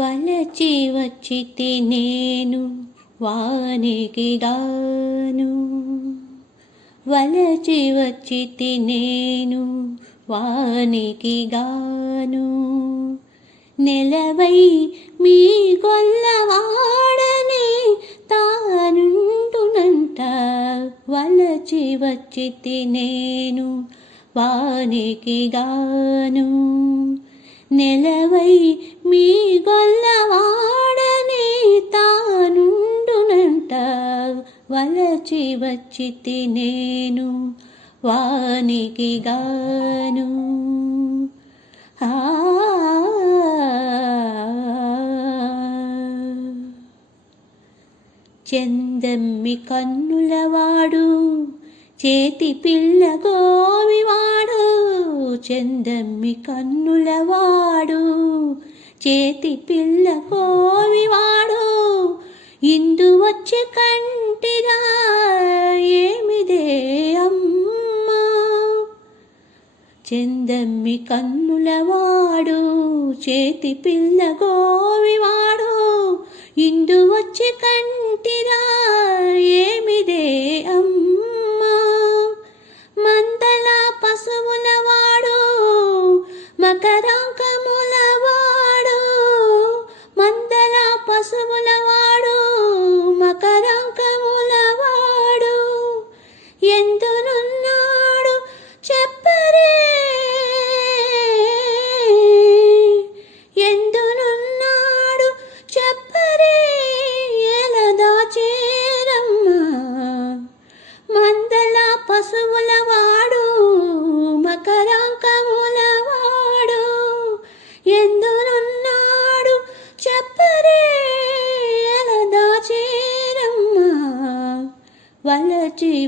వలచి వచ్చితి నేను వానికి గాను. వలచి వచ్చితి నేను వానికి గాను. నెలవై మీ గొల్లవాడని తానుండునంట వలచి వచ్చితి నేను వానికి గాను. నెలవై మీ గొల్లవాడనే తానుండునంట. వలచి వచ్చి నేను వానికి గాను. ఆ చందమ్మి కన్నులవాడు చేతి పిల్ల గోవివాడు చందమ్మి కన్నులవాడు చేతి పిల్ల గోవివాడు ఇందు వచ్చి కంటిరా ఏమిదే అమ్మా? చందమ్మి కన్నులవాడు చేతి పిల్ల గోవివాడు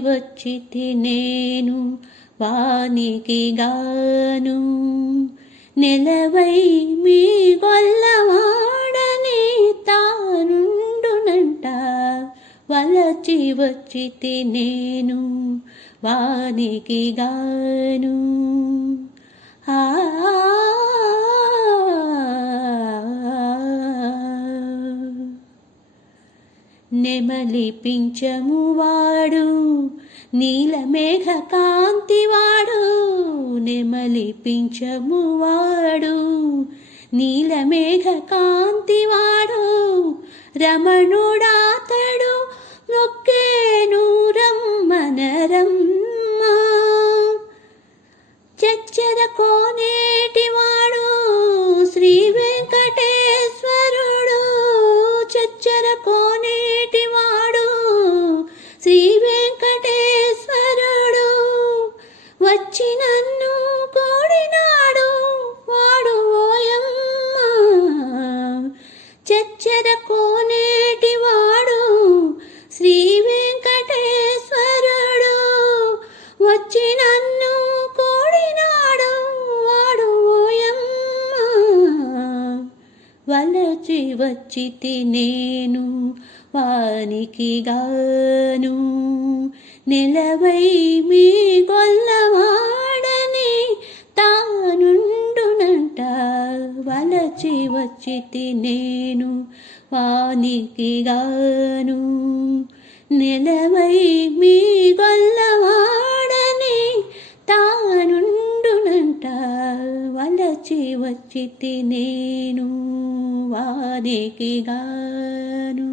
వలచి వచ్చి నేను వానికి గాను. నెలవై మీ గొల్లవాడని తానుండునంట. వలచి వచ్చి నేను వానికి గాను. ఆ నెమలిపించమువాడు పించము వాడు నీలమేఘ కాంతివాడు నెమలిపించమువాడు పించము వాడు నీలమేఘ కాంతివాడు రమణుడాతడు చచ్చర కోనేటివాడు శ్రీ వెంకటేశ్వరుడు. వచ్చి నన్ను కోడినాడు వాడు ఓయమ్మ. వలచి వచ్చి నేను వానికి గాను నిలవై మీ గొల్లవా వచ్చితి నేను వానికి గాను నెలవై మీ గొల్లవాడని తానుండునంట వలచి వచ్చితి నేను వానికి గాను